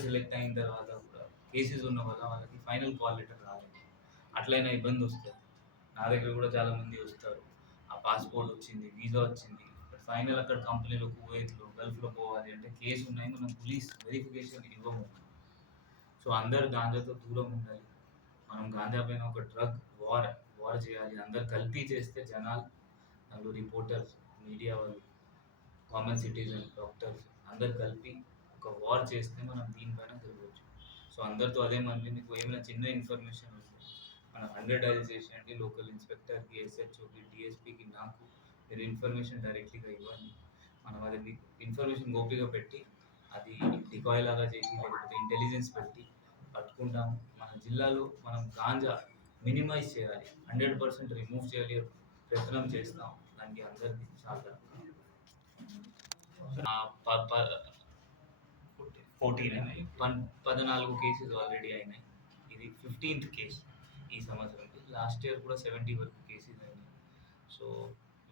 Select అయిన తర్వాత కూడా కేసెస్ ఉన్న వల్ల వాళ్ళకి ఫైనల్ కాల్ లెటర్ రాలేదు. అట్లయినా ఇబ్బంది వస్తుంది. నా దగ్గర కూడా చాలా మంది వస్తారు. ఆ పాస్పోర్ట్ వచ్చింది వీసా వచ్చింది. బట్ ఫైనల్ అక్కడ కంపెనీలో కువైత్లో గల్ఫ్లో పోవాలి అంటే కేసు ఉన్నాయి. మనం పోలీస్ వెరిఫికేషన్ ఇవ్వము. సో అందరు గాంజాతో దూరం ఉండాలి. మనం గాంజా పైన ఒక డ్రగ్ వార్ వార్ చేయాలి. అందరు కలిపి చేస్తే జనాలు అందులో రిపోర్టర్స్ మీడియా వాళ్ళు కామన్ సిటిజన్ డాక్టర్స్ అందరు కలిపి ఒక వార్ చేస్తే మనం దీనిపైన తిరగవచ్చు సో అందరితో అదే మళ్ళీ మీకు ఏమైనా చిన్న ఇన్ఫర్మేషన్ ఉంటే మనం హండ్రెడ్ డైల్ చేసేయండి లోకల్ ఇన్స్పెక్టర్కి ఎస్హెచ్ఓకి డిఎస్పీకి నాకు మీరు ఇన్ఫర్మేషన్ డైరెక్ట్లీగా ఇవ్వండి. మనం అది ఇన్ఫర్మేషన్ గోపిగా పెట్టి అది డికాయ్ లాగా చేసి లేకపోతే ఇంటెలిజెన్స్ పెట్టి పట్టుకుంటాం మన జిల్లాలో మనం గాంజా మినిమైజ్ చేయాలి. హండ్రెడ్ పర్సెంట్ రిమూవ్ చేయాలి ప్రయత్నం చేస్తాం. దానికి అందరికీ చాలా ఫోర్టీన్ పన్ పద్నాలుగు కేసెస్ ఆల్రెడీ అయినాయి. ఇది ఫిఫ్టీన్త్ కేసు ఈ సంవత్సరం. లాస్ట్ ఇయర్ కూడా సెవెంటీ వరకు కేసెస్ అయినాయి. సో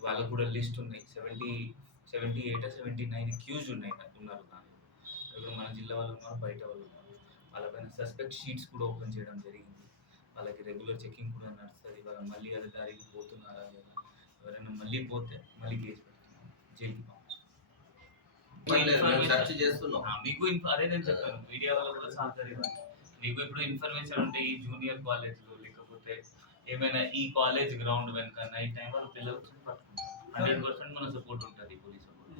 వాళ్ళకు కూడా లిస్ట్ ఉన్నాయి. Seventy seventy eight seventy nine క్యూజ్ ఉన్నాయి ఉన్నారు ఇప్పుడు మన జిల్లా వాళ్ళు ఉన్నారు బయట వాళ్ళు ఉన్నారు. వాళ్ళపైన సస్పెక్ట్ షీట్స్ కూడా ఓపెన్ చేయడం జరిగింది. వాళ్ళకి రెగ్యులర్ చెకింగ్ కూడా నడుస్తుంది. వాళ్ళ మళ్ళీ అది దారికి పోతున్నారా లేదా? ఎవరైనా మళ్ళీ పోతే మళ్ళీ కేసు పెడుతున్నాం జైలుకి మీకు అదే నేను చెప్పాను మీడియా వల్ల కూడా సహకరివ్వాలి మీకు ఇప్పుడు ఇన్ఫర్మేషన్ ఉంటే ఈ జూనియర్ కాలేజ్లో లేకపోతే ఏమైనా ఈ కాలేజ్ గ్రౌండ్ వెనుక నైట్ టైం వాళ్ళు పిల్లలు పట్టుకుంటారు. హండ్రెడ్ పర్సెంట్ మన సపోర్ట్ ఉంటుంది పోలీస్ సపోర్ట్